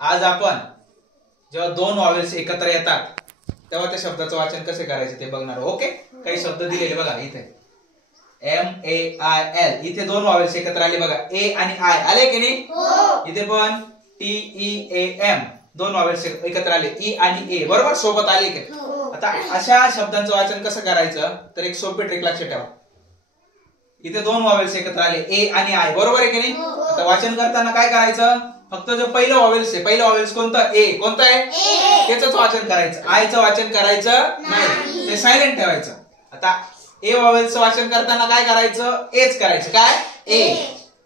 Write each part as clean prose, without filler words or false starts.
आज आपण जेव्हा दोन वॉवेल्स एकत्र येतात तेव्हा त्या शब्दाचं वाचन कसे करायचे ते बघणार. ओके, काही शब्द दिलेले बघा इथे MAIL, इथे दोन वॉवेल्स एकत्र आले बघा, ए आणि आय आले की नाही. इथे पण TEAM, दोन वॉवेल्स एकत्र आले, ई आणि ए बरोबर सोबत आले की. आता अशा शब्दांचं वाचन कसं करायचं तर एक सोपी ट्रिक लक्षात ठेवा. इथे दोन वॉवेल्स एकत्र आले, ए आणि आय बरोबर आहे की नाही. आता वाचन करताना काय करायचं, फक्त जो पहिलं वॉवेल्स आहे, पहिलं वॉवेल्स कोणतं, ए कोणतं आहे, त्याचंच वाचन करायचं, आयचं वाचन करायचं नाही, ते सायलेंट ठेवायचं. आता ए वॉवेल्सचं वाचन करताना काय करायचं, एच करायचं, काय ए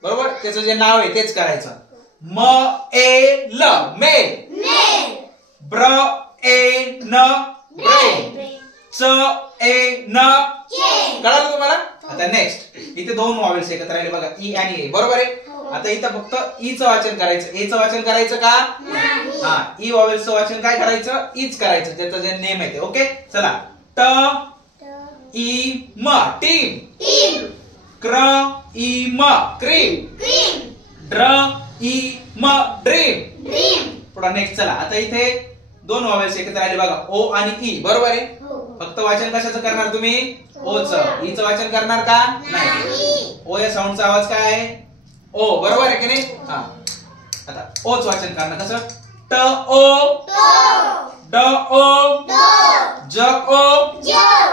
बरोबर, त्याचं जे नाव आहे तेच करायचं. म ए ल मेल, ब्र ए न ब्रेन, च ए न कळलं तुम्हाला. आता नेक्स्ट इथे दोन वॉवेल्स एकत्र राहिले बघा, ई आणि ए बरोबर आहे. आता इथं फक्त ई चं वाचन करायचं, ए चं वाचन करायचं का, हा ई वॉवेल्सचं वाचन काय करायचं, ईच करायचं, त्याचं जे नेम आहे ते. ओके चला, ट ई म टीम, क्र ई म क्रीम, ड्र ई म ड्रीम. पुढे नेक्स्ट चला, आता इथे दोन वॉवेल्स एकत्र आले बघा, ओ आणि ई बरोबर आहे. फक्त वाचन कशाचं करणार तुम्ही, ओ चं, ई चं वाचन करणार का नाही. ओ या साऊंडचा आवाज काय आहे, ओ बरोबर आहे की नाही. हा आता ओ चं वाचन करणार कसं, ट ओ, ड ओ, ज ओ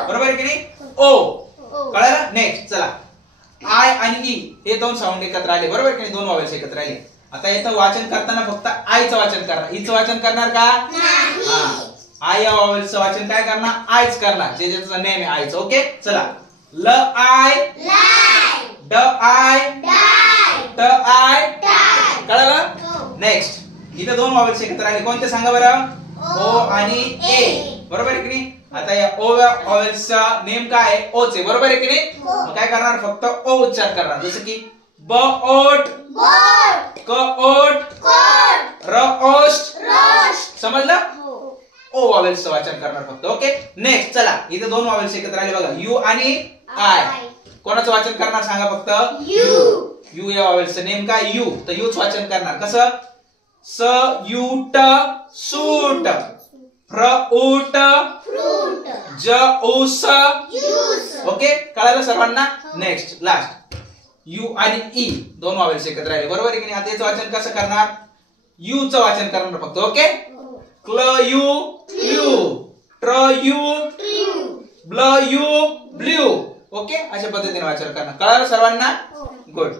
बरोबर आहे की नाही, ओ कळलं. नेक्स्ट चला, आय आणि ई हे दोन साऊंड एकत्र आले बरोबर की नाही, दोन वॉवेल्स एकत्र आले. आता इथं वाचन करताना फक्त आयचं वाचन करणार, ईचं वाचन करणार का, हा आय या वॉवेल्सचं वाचन काय करणार, आयच करणार, जे ज्याचं नेम आहे आयचं. ओके चला, ल आय ड आय ट आय कळलं. नेक्स्ट इथे दोन वॉवेल्स एकत्र आले, कोणते सांगा बरं, ओ आणि ए बरोबर आहे की नाही. आता या ओ वॉवेल्सचा नेम काय आहे, ओच आहे बरोबर आहे की नाही. मग काय करणार, फक्त ओ उच्चार करणार, जसं की ब ओट, क ओट, र ओष्ट, समजलं. ओ वॉवेल्सचं वाचन करणार फक्त. ओके नेक्स्ट चला, इथे दोन वॉवेल्स एकत्र आले बघा, यू आणि आय, कोणाचं वाचन करणार सांगा फक्त, यू या वॉवेल्सचं नेम काय, यू, तर यूच वाचन करणार कसं, स यू ट सूट, फ्र उट ज ऊस. ओके कळालं सर्वांना. नेक्स्ट लास्ट, यू आणि ई दोन वॉवेल्स एकत्र आले बरोबर आहे की नाही. आता याचं वाचन कसं करणार, यू चं वाचन करणार फक्त. ओके, क्ल यू क्ल्यू, ट्र यू ब्ल यू ब्ल्यू. ओके अशा पद्धतीने वाचन करणार. कळालं सर्वांना, गुड.